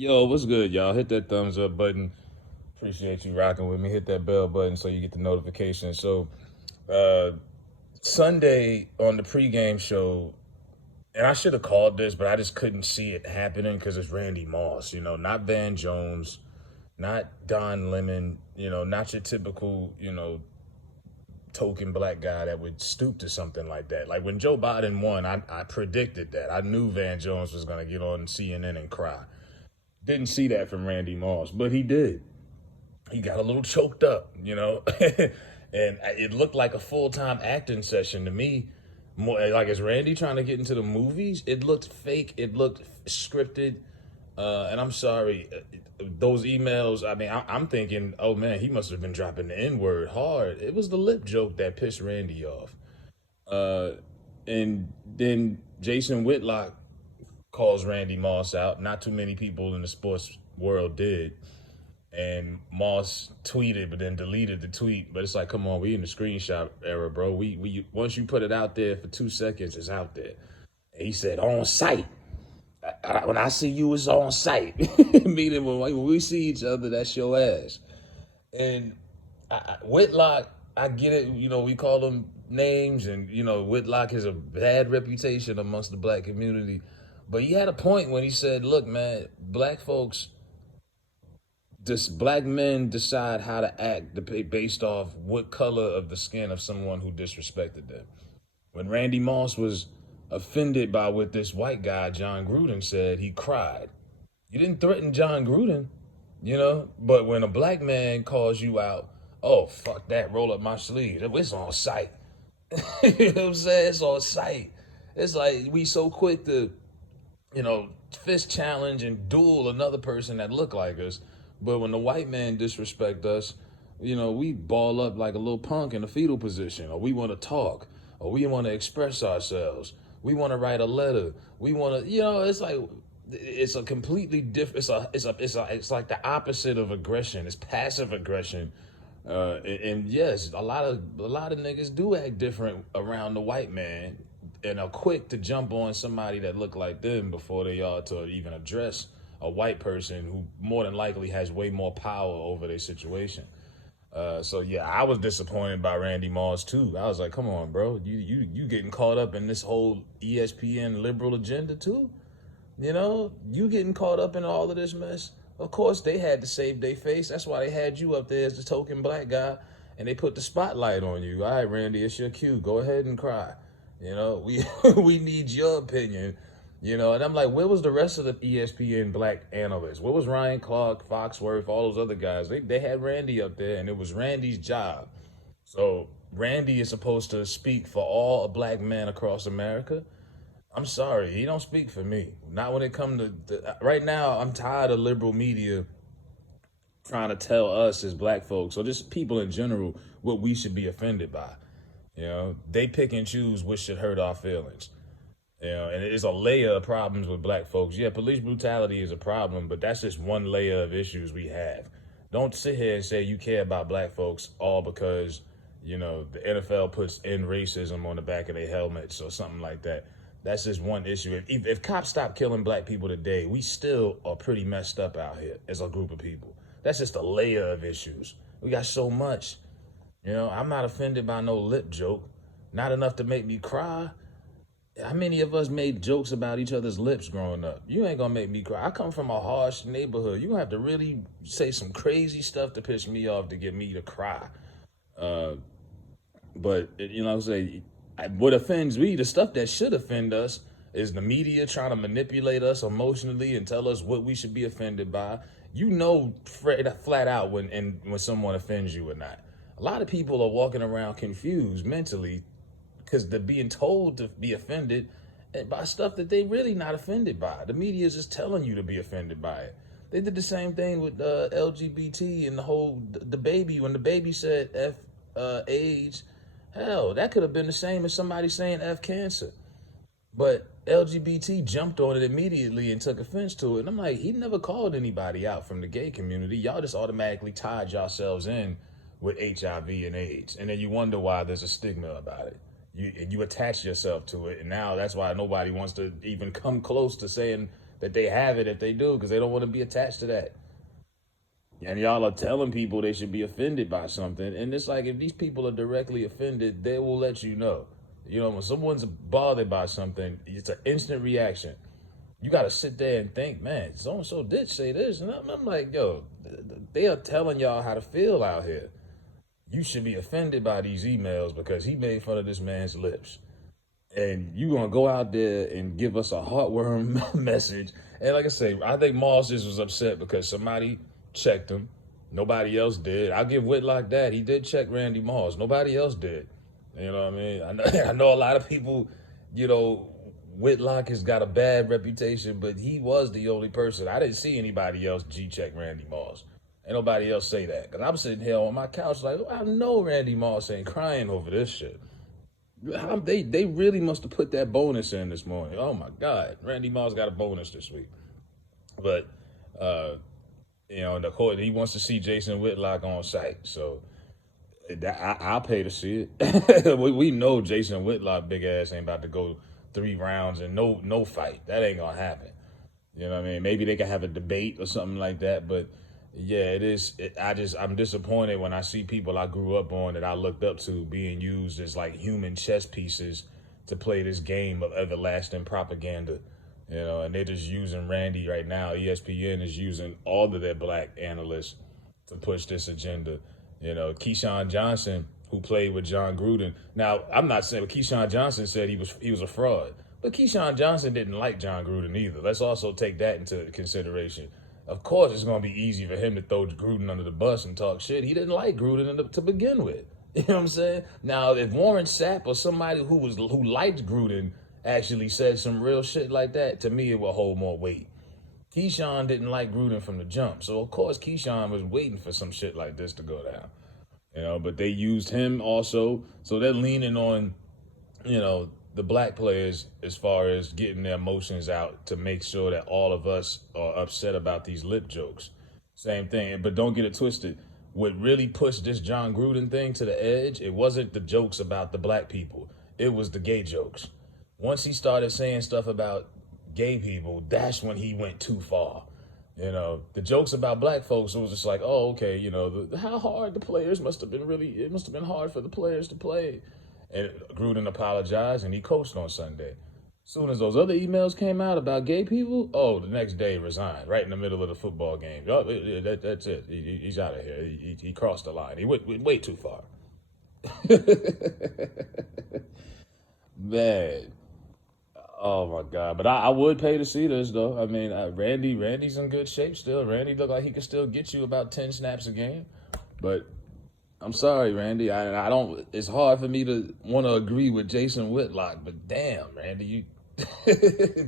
Yo, what's good, y'all? Hit that thumbs up button. Appreciate you rocking with me. Hit that bell button so you get the notification. So, uh, Sunday on the pregame show, and I should have called this, but I just couldn't see it happening because it's Randy Moss, not Van Jones, not Don Lemon, not your typical, token black guy that would stoop to something like that. Like when Joe Biden won, I predicted that. I knew Van Jones was going to get on CNN and cry. Didn't see that from Randy Moss, but he did. He got a little choked up, and it looked like a full-time acting session to me. More like, is Randy trying to get into the movies? It looked fake. It looked scripted. And I'm sorry, those emails. I mean, I'm thinking, oh man, he must have been dropping the N-word hard. It was the lip joke that pissed Randy off. Uh, and then Jason Whitlock calls Randy Moss out. Not too many people in the sports world did. And Moss tweeted, but then deleted the tweet. But it's like, come on, we in the screenshot era, bro. We once you put it out there for 2 seconds, it's out there. And he said, on site. When I see you, it's on site. Meaning when we see each other, that's your ass. And Whitlock, I get it. We call them names, and Whitlock has a bad reputation amongst the black community. But he had a point when he said, "Look, man, black men decide how to act based off what color of the skin of someone who disrespected them." When Randy Moss was offended by what this white guy, John Gruden, said, he cried. You didn't threaten John Gruden, but when a black man calls you out, oh, fuck that, roll up my sleeves. It's on sight. You know what I'm saying? It's on sight. It's like we so quick to, fist challenge and duel another person that look like us. But when the white man disrespect us, we ball up like a little punk in a fetal position, or we want to talk, or we want to express ourselves. We want to write a letter. We want to, it's like it's a completely different. It's like the opposite of aggression. It's passive aggression. And yes, a lot of niggas do act different around the white man, and are quick to jump on somebody that look like them before they are to even address a white person who more than likely has way more power over their situation. So yeah, I was disappointed by Randy Moss too. I was like, come on, bro, you getting caught up in this whole ESPN liberal agenda too? You getting caught up in all of this mess? Of course, they had to save their face. That's why they had you up there as the token black guy, and they put the spotlight on you. All right, Randy, it's your cue. Go ahead and cry. We we need your opinion. And I'm like, where was the rest of the ESPN black analysts? Where was Ryan Clark, Foxworth, all those other guys? They had Randy up there, and it was Randy's job. So Randy is supposed to speak for all black men across America. I'm sorry, he don't speak for me. Not when it comes to right now. I'm tired of liberal media trying to tell us as black folks, or just people in general, what we should be offended by. They pick and choose what should hurt our feelings. And it's a layer of problems with black folks. Yeah, police brutality is a problem, but that's just one layer of issues we have. Don't sit here and say you care about black folks all because, the NFL puts in racism on the back of their helmets or something like that. That's just one issue. If cops stop killing black people today, we still are pretty messed up out here as a group of people. That's just a layer of issues. We got so much. I'm not offended by no lip joke. Not enough to make me cry. How many of us made jokes about each other's lips growing up? You ain't gonna make me cry. I come from a harsh neighborhood. You gonna have to really say some crazy stuff to piss me off to get me to cry. But I'm saying, what offends me, the stuff that should offend us, is the media trying to manipulate us emotionally and tell us what we should be offended by. Flat out when someone offends you or not. A lot of people are walking around confused mentally because they're being told to be offended by stuff that they really not offended by. The media is just telling you to be offended by it. They did the same thing with LGBT and the baby. When the baby said F AIDS, hell, that could have been the same as somebody saying F cancer. But LGBT jumped on it immediately and took offense to it. And I'm like, he never called anybody out from the gay community. Y'all just automatically tied yourselves in with HIV and AIDS. And then you wonder why there's a stigma about it. You attach yourself to it, and now that's why nobody wants to even come close to saying that they have it if they do, because they don't want to be attached to that. And y'all are telling people they should be offended by something. And it's like, if these people are directly offended, they will let you know. You know, when someone's bothered by something, it's an instant reaction. You got to sit there and think, man, so-and-so did say this. And I'm like, yo, they are telling y'all how to feel out here. You should be offended by these emails because he made fun of this man's lips. And you gonna go out there and give us a heartworm message. And like I say, I think Moss just was upset because somebody checked him. Nobody else did. I'll give Whitlock that. He did check Randy Moss. Nobody else did. You know what I mean? I know a lot of people, you know, Whitlock has got a bad reputation, but he was the only person. I didn't see anybody else G-check Randy Moss. Ain't nobody else say that. Because I'm sitting here on my couch like, I know Randy Moss ain't crying over this shit. They really must have put that bonus in this morning. Oh, my God. Randy Moss got a bonus this week. But, you know, the court, he wants to see Jason Whitlock on site. So I'll pay to see it. we know Jason Whitlock, big ass, ain't about to go 3 rounds and no fight. That ain't gonna happen. You know what I mean? Maybe they can have a debate or something like that. But yeah, it is. I'm disappointed when I see people I grew up on that I looked up to being used as like human chess pieces to play this game of everlasting propaganda. You know, and they're just using Randy right now. ESPN is using all of their black analysts to push this agenda. You know, Keyshawn Johnson, who played with John Gruden. Now, I'm not saying, but Keyshawn Johnson said he was a fraud. But Keyshawn Johnson didn't like John Gruden either. Let's also take that into consideration. Of course, it's going to be easy for him to throw Gruden under the bus and talk shit. He didn't like Gruden to begin with. You know what I'm saying? Now, if Warren Sapp or somebody who liked Gruden actually said some real shit like that, to me it will hold more weight. Keyshawn didn't like Gruden from the jump, so of course Keyshawn was waiting for some shit like this to go down. You know, but they used him also, so they're leaning on, you know, the black players as far as getting their emotions out to make sure that all of us are upset about these lip jokes. Same thing, but don't get it twisted. What really pushed this John Gruden thing to the edge, it wasn't the jokes about the black people. It was the gay jokes. Once he started saying stuff about gay people, that's when he went too far. You know, the jokes about black folks, it was just like, oh, okay, you know, how hard the players must have been it must have been hard for the players to play. And Gruden apologized and he coached on Sunday. As soon as those other emails came out about gay people, oh, the next day resigned right in the middle of the football game. Oh, that's it. He's out of here. He crossed the line. He went way too far. Man. Oh my God! But I would pay to see this though. I mean, Randy's in good shape still. Randy look like he could still get you about 10 snaps a game. But I'm sorry, Randy. I don't. It's hard for me to want to agree with Jason Whitlock. But damn, Randy, you.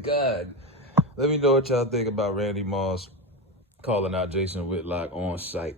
God, let me know what y'all think about Randy Moss calling out Jason Whitlock on site.